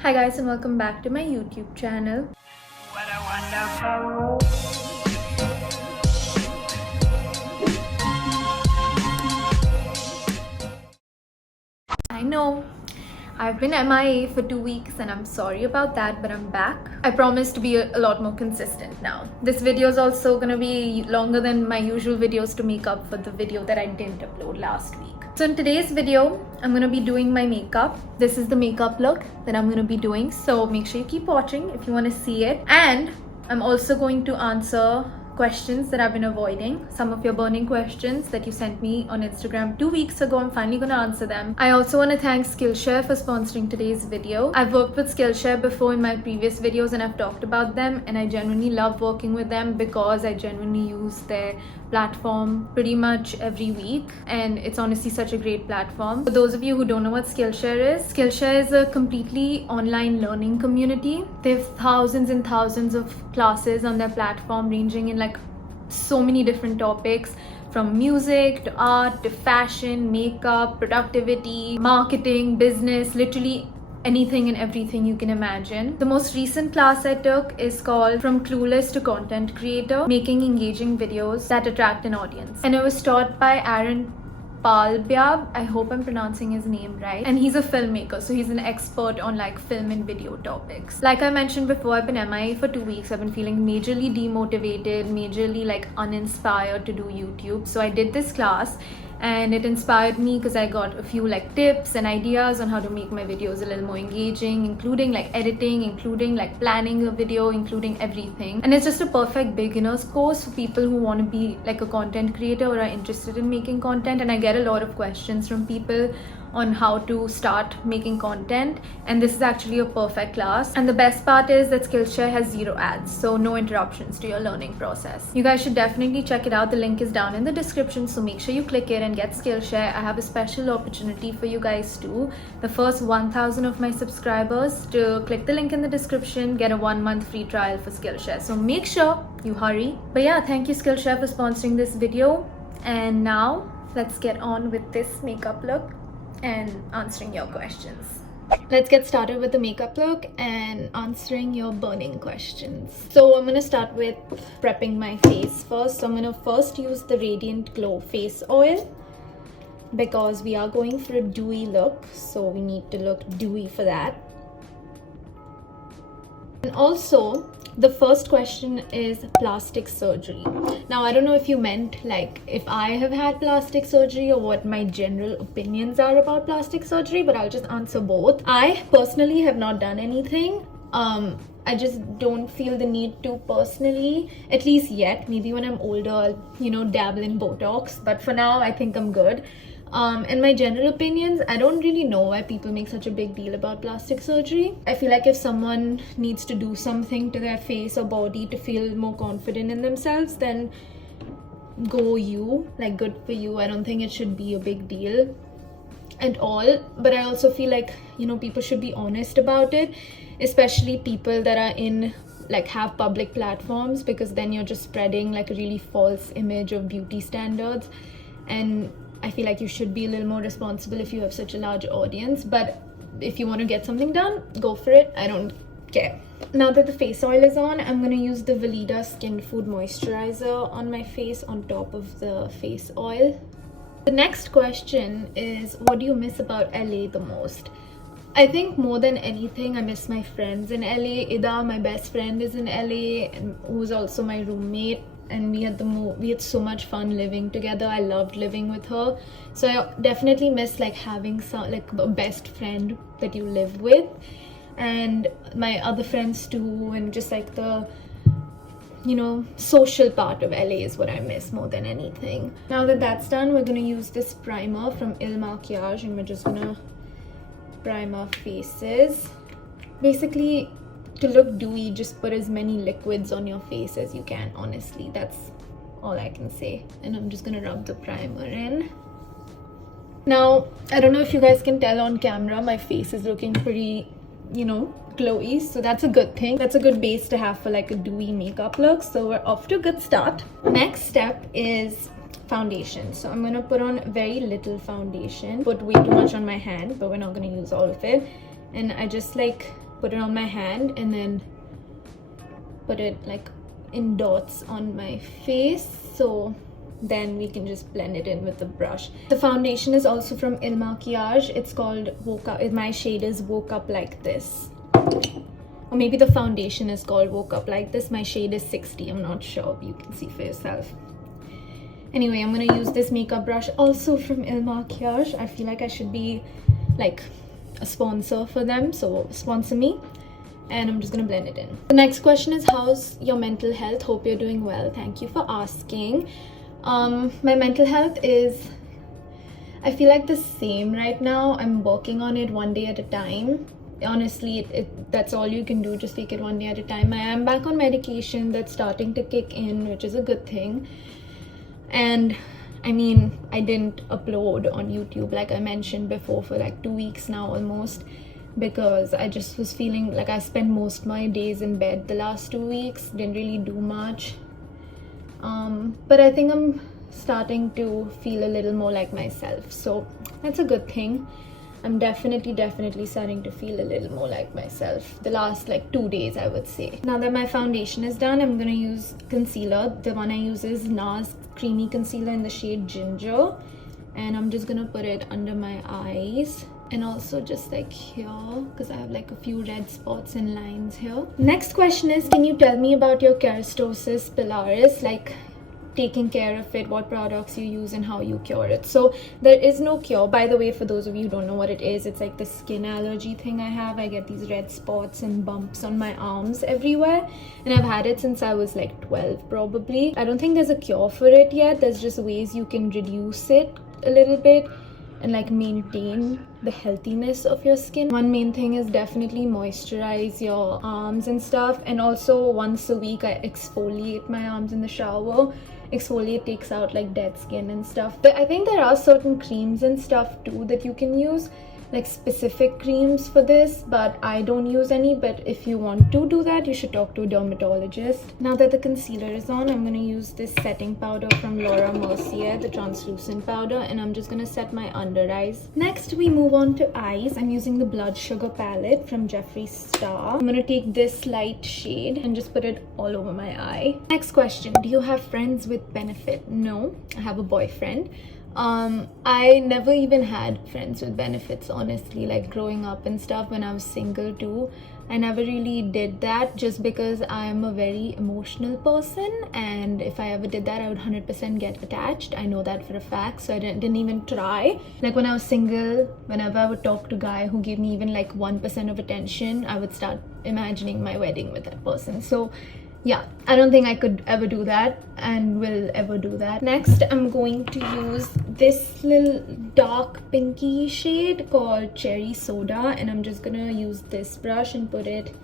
Hi guys, and welcome back to my YouTube channel. What a wonderful. I know I've been MIA for 2 weeks and I'm sorry about that, but I'm back. I promise to be a lot more consistent now. This video is also gonna be longer than my usual videos to make up for the video that I didn't upload last week. So in today's video, I'm gonna be doing my makeup. This is the makeup look that I'm gonna be doing. So make sure you keep watching if you wanna see it. And I'm also going to answer questions that I've been avoiding. Some of your burning questions that you sent me on Instagram 2 weeks ago. I'm finally gonna answer them. I also want to thank Skillshare for sponsoring today's video. I've worked with Skillshare before in my previous videos and I've talked about them, and I genuinely love working with them because I genuinely use their platform pretty much every week, and it's honestly such a great platform. For those of you who don't know what Skillshare is a completely online learning community. They have thousands and thousands of classes on their platform ranging in like so many different topics, from music to art to fashion, makeup, productivity, marketing, business, literally anything and everything you can imagine. The most recent class I took is called From Clueless to Content Creator, Making Engaging Videos That Attract an Audience, and it was taught by Aaron Palbyab. I hope I'm pronouncing his name right. And he's a filmmaker, so he's an expert on like film and video topics. Like I mentioned before, I've been MIA for 2 weeks. I've been feeling majorly demotivated, majorly like uninspired to do YouTube. So I did this class and it inspired me because I got a few like tips and ideas on how to make my videos a little more engaging, including like editing, including like planning a video, including everything. And it's just a perfect beginner's course for people who want to be like a content creator or are interested in making content. And I get a lot of questions from people on how to start making content, and this is actually a perfect class. And the best part is that Skillshare has 0 ads, so no interruptions to your learning process. You guys should definitely check it out. The link is down in the description, so make sure you click it and get Skillshare. I have a special opportunity for you guys too. The first 1,000 of my subscribers to click the link in the description get a 1-month free trial for Skillshare, so make sure you hurry. But yeah, thank you Skillshare for sponsoring this video, and now let's get on with this makeup look and answering your questions. Let's get started with the makeup look and answering your burning questions. So I'm gonna start with prepping my face first. So I'm gonna first use the Radiant Glow face oil because we are going for a dewy look, so we need to look dewy for that. And also, the first question is plastic surgery. Now, I don't know if you meant like if I have had plastic surgery or what my general opinions are about plastic surgery, but I'll just answer both. I personally have not done anything. I just don't feel the need to personally, at least yet. Maybe when I'm older, I'll, dabble in Botox. But for now, I think I'm good. And my general opinions, I don't really know why people make such a big deal about plastic surgery. I feel like if someone needs to do something to their face or body to feel more confident in themselves, then go you, like good for you. I don't think it should be a big deal at all. But I also feel like, people should be honest about it, especially people that are in like have public platforms, because then you're just spreading like a really false image of beauty standards. And I feel like you should be a little more responsible if you have such a large audience. But if you want to get something done, go for it. I don't care. Now that the face oil is on, I'm going to use the Veleda Skin Food Moisturizer on my face on top of the face oil. The next question is, what do you miss about LA the most? I think more than anything, I miss my friends in LA. Ida, my best friend, is in LA, and who's also my roommate. And we had so much fun living together. I loved living with her, so I definitely miss like having some like a best friend that you live with, and my other friends too, and just like the social part of LA is what I miss more than anything. Now that that's done, we're gonna use this primer from Il Makiage, and we're just gonna prime our faces. Basically, to look dewy, just put as many liquids on your face as you can. Honestly, that's all I can say. And I'm just gonna rub the primer in. Now, I don't know if you guys can tell on camera, my face is looking pretty, glowy, so that's a good thing. That's a good base to have for like a dewy makeup look. So we're off to a good start. Next step is foundation. So I'm gonna put on very little foundation, put way too much on my hand, but we're not gonna use all of it. And I just like put it on my hand and then put it like in dots on my face, so then we can just blend it in with the brush. The foundation is also from Il Makiage. It's called Woke Up. My shade is Woke Up Like This, or maybe the foundation is called Woke Up Like This. My shade is 60. I'm not sure. You can see for yourself. Anyway, I'm gonna use this makeup brush also from Il Makiage. I feel like I should be like a sponsor for them, so sponsor me. And I'm just gonna blend it in. The next question is, how's your mental health? Hope you're doing well. Thank you for asking. My mental health is, I feel like the same right now. I'm working on it one day at a time. Honestly, that's all you can do, just take it one day at a time. I am back on medication that's starting to kick in, which is a good thing. And I mean, I didn't upload on YouTube like I mentioned before for like 2 weeks now almost, because I just was feeling like I spent most of my days in bed the last 2 weeks, didn't really do much. But I think I'm starting to feel a little more like myself, so that's a good thing. I'm definitely starting to feel a little more like myself the last like 2 days, I would say. Now that my foundation is done, I'm gonna use concealer. The one I use is NARS Creamy Concealer in the shade Ginger, and I'm just gonna put it under my eyes and also just like here, because I have like a few red spots and lines here. Next question is, can you tell me about your keratosis pilaris, like taking care of it, what products you use and how you cure it? So there is no cure, by the way, for those of you who don't know what it is. It's like the skin allergy thing I have. I get these red spots and bumps on my arms everywhere, and I've had it since I was like 12 probably. I don't think there's a cure for it yet. There's just ways you can reduce it a little bit and like maintain the healthiness of your skin. One main thing is definitely moisturize your arms and stuff, and also once a week I exfoliate my arms in the shower. Exfoliate takes out like dead skin and stuff. But I think there are certain creams and stuff too that you can use, like specific creams for this, but I don't use any. But if you want to do that, you should talk to a dermatologist. Now that the concealer is on, I'm going to use this setting powder from Laura Mercier, the translucent powder, and I'm just going to set my under eyes. Next we move on to eyes. I'm using the Blood Sugar palette from Jeffree Star. I'm going to take this light shade and just put it all over my eye. Next question, do you have friends with benefit? No, I have a boyfriend. I never even had friends with benefits, honestly, like growing up and stuff. When I was single too, I never really did that, just because I'm a very emotional person, and if I ever did that, I would 100% get attached. I know that for a fact, so I didn't even try. Like when I was single, whenever I would talk to a guy who gave me even like 1% of attention, I would start imagining my wedding with that person. So yeah, I don't think I could ever do that and will ever do that. Next, I'm going to use this little dark pinky shade called Cherry Soda, and I'm just gonna use this brush and put it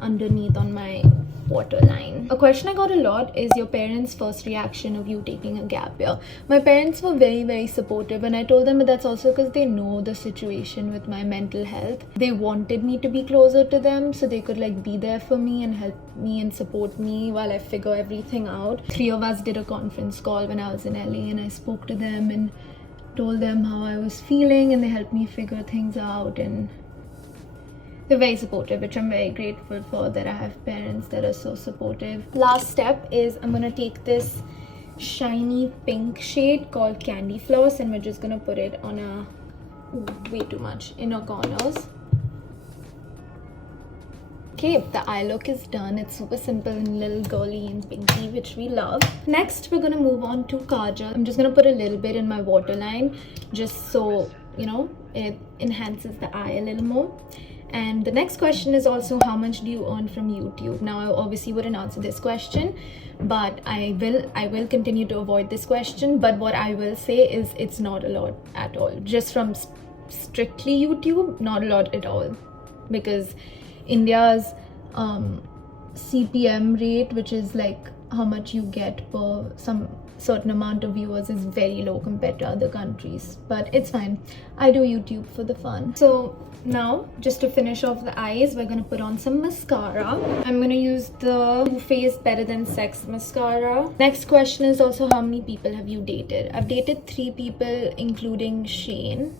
underneath on my waterline. A question I got a lot is your parents' first reaction of you taking a gap year. My parents were very supportive, and I told them, but that's also because they know the situation with my mental health. They wanted me to be closer to them so they could like be there for me and help me and support me while I figure everything out. 3 of us did a conference call when I was in LA, and I spoke to them and told them how I was feeling, and they helped me figure things out, and they're very supportive, which I'm very grateful for, that I have parents that are so supportive. Last step is I'm gonna take this shiny pink shade called Candy Floss, and we're just gonna put it on a way too much inner corners. Okay, the eye look is done. It's super simple and little girly and pinky, which we love. Next, we're gonna move on to kajal. I'm just gonna put a little bit in my waterline, just so you know it enhances the eye a little more. And the next question is also, how much do you earn from YouTube? Now, I obviously wouldn't answer this question, but I will continue to avoid this question. But what I will say is it's not a lot at all. Just from strictly YouTube, not a lot at all. Because India's CPM rate, which is like how much you get per some certain amount of viewers, is very low compared to other countries, but it's fine. I do YouTube for the fun. So now, just to finish off the eyes, we're gonna put on some mascara. I'm gonna use the Too Faced Better Than Sex mascara. Next question is also, how many people have you dated? I've dated 3 people, including Shane.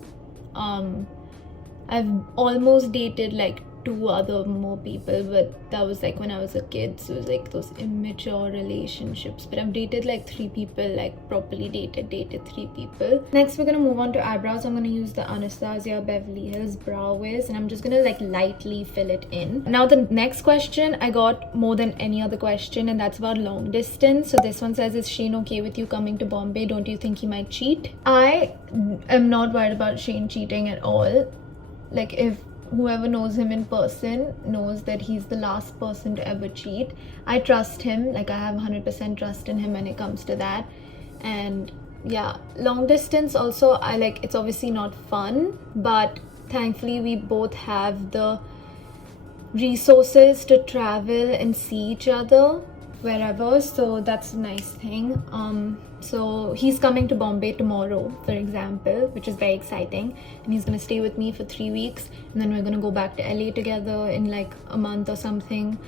I've almost dated like 2 other more people, but that was like when I was a kid, so it was like those immature relationships. But I've dated like 3 people, like properly dated 3 people. Next we're gonna move on to eyebrows. I'm gonna use the Anastasia Beverly Hills Brow Wiz, and I'm just gonna like lightly fill it in. Now the next question, I got more than any other question, and that's about long distance. So this one says, is Shane okay with you coming to Bombay? Don't you think he might cheat? I am not worried about Shane cheating at all. Like, if whoever knows him in person knows that he's the last person to ever cheat. I trust him. Like, I have 100% trust in him when it comes to that. And yeah, long distance also, I like, it's obviously not fun, but thankfully we both have the resources to travel and see each other wherever, so that's a nice thing. So he's coming to Bombay tomorrow, for example, which is very exciting, and he's gonna stay with me for 3 weeks, and then we're gonna go back to LA together in like a month or something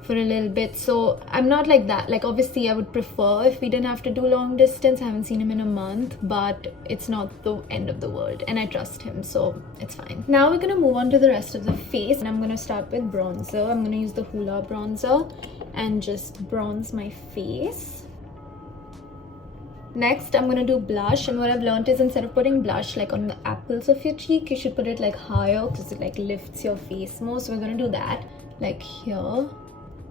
for a little bit. So I'm not like that. Like, obviously I would prefer if we didn't have to do long distance. I haven't seen him in a month, but it's not the end of the world, and I trust him, so it's fine. Now we're gonna move on to the rest of the face, and I'm gonna start with bronzer. I'm gonna use the Hoola bronzer and just bronze my face. Next, I'm gonna do blush, and what I've learned is instead of putting blush like on the apples of your cheek, you should put it like higher because it like lifts your face more. So we're gonna do that like here.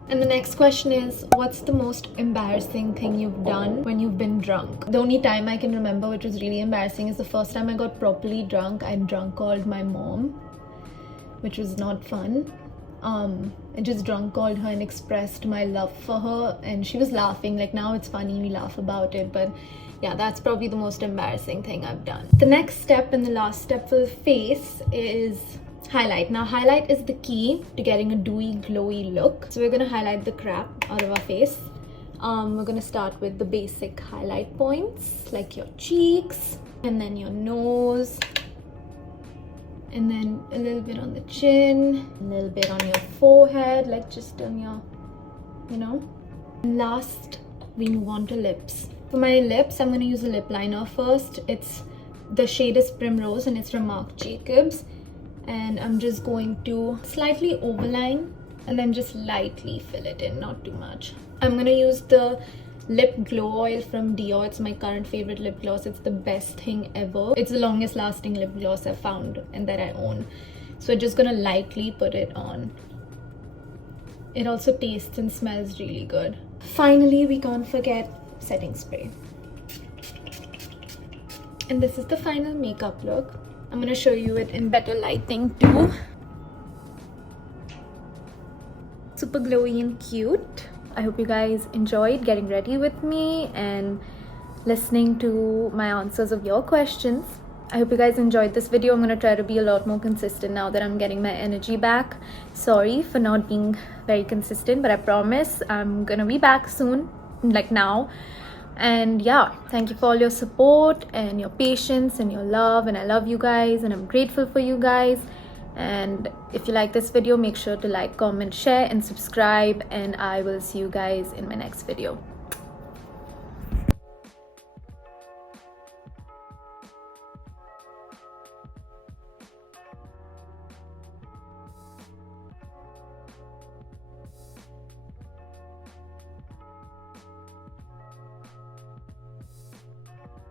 And the next question is, what's the most embarrassing thing you've done when you've been drunk? The only time I can remember which was really embarrassing is the first time I got properly drunk. I drunk called my mom, which was not fun. I just drunk called her and expressed my love for her, and she was laughing. Like, now it's funny, we laugh about it, but yeah, that's probably the most embarrassing thing I've done. The next step and the last step for the face is highlight. Now highlight is the key to getting a dewy glowy look, so we're gonna highlight the crap out of our face. We're gonna start with the basic highlight points like your cheeks, and then your nose, and then a little bit on the chin, a little bit on your forehead, like just on your, you know. And last, we move on to lips. For my lips, I'm gonna use a lip liner first. It's the shade is Primrose, and it's from Marc Jacobs. And I'm just going to slightly overline and then just lightly fill it in, not too much. I'm gonna use the lip glow oil from Dior. It's my current favorite lip gloss. It's the best thing ever. It's the longest lasting lip gloss I've found and that I own. So I'm just gonna lightly put it on. It also tastes and smells really good. Finally, we can't forget setting spray. And this is the final makeup look. I'm gonna show you it in better lighting too. Super glowy and cute. I hope you guys enjoyed getting ready with me and listening to my answers of your questions. I hope you guys enjoyed this video. I'm gonna try to be a lot more consistent now that I'm getting my energy back. Sorry for not being very consistent, but I promise I'm gonna be back soon, like now. And yeah, thank you for all your support and your patience and your love, and I love you guys and I'm grateful for you guys. And if you like this video, make sure to like, comment, share and subscribe, and I will see you guys in my next video.